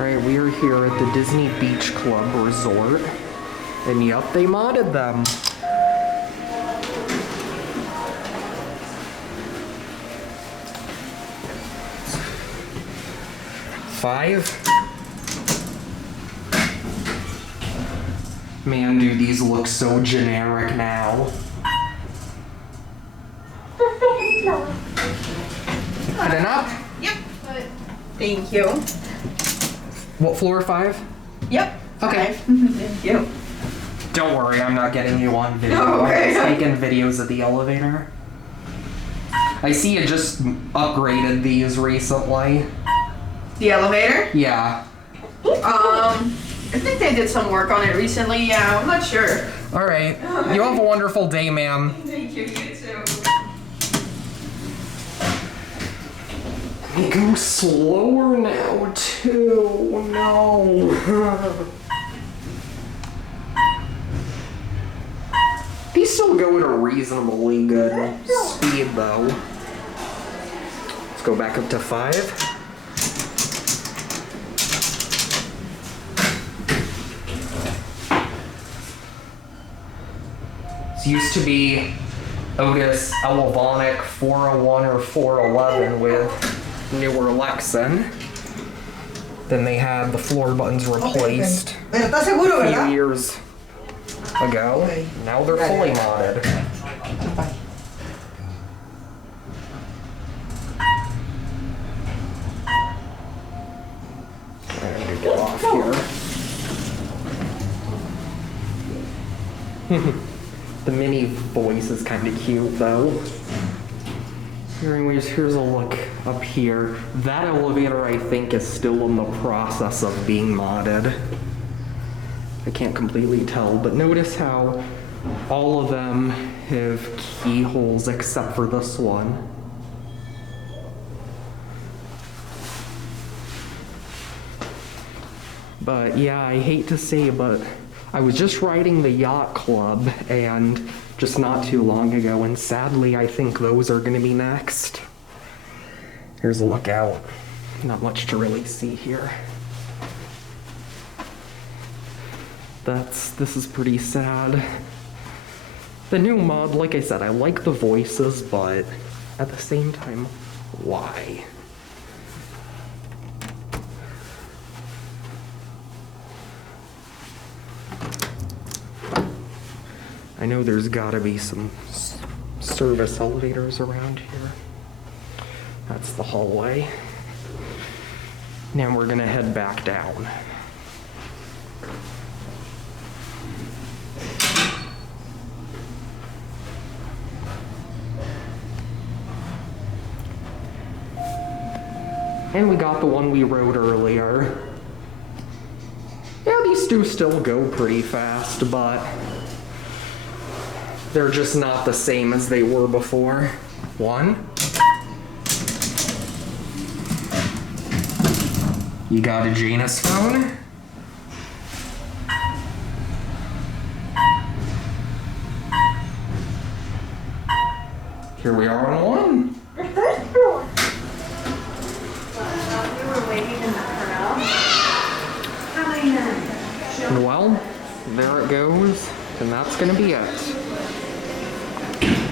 Alright, we are here at the Disney Beach Club Resort. And yup, they modded them. Five. Man, dude, these look so generic now. Good enough? Yep. Thank you. What, floor 5? Yep. Okay. Thank you. Don't worry, I'm not getting you on video. Okay. I was taking videos of the elevator. I see you just upgraded these recently. The elevator? Yeah. I think they did some work on it recently. Yeah, I'm not sure. All right. You have a wonderful day, ma'am. Thank you. You too. They go slower now, too. No. These still go at a reasonably good speed, though. Let's go back up to 5. This used to be Otis Elevonic 401 or 411 with newer Lexan. Then they had the floor buttons replaced a few years ago. Now they're fully modded. I'm gonna get off here. The mini voice is kind of cute, though. Anyways, here's a look up here. That elevator, I think, is still in the process of being modded. I can't completely tell, but notice how all of them have keyholes except for this one. But yeah, I hate to say, but I was just riding the Yacht Club and just not too long ago, and sadly I think those are gonna be next. Here's a look out. Not much to really see here. This is pretty sad. The new mod, like I said, I like the voices, but at the same time, why? I know there's gotta be some service elevators around here. That's the hallway. Now we're gonna head back down. And we got the one we rode earlier. Yeah, these do still go pretty fast, but they're just not the same as they were before. 1. You got a Janus phone? Here we are on 1. The first floor. We were waiting in the corral. How many minutes? And well, there it goes, and that's gonna be it.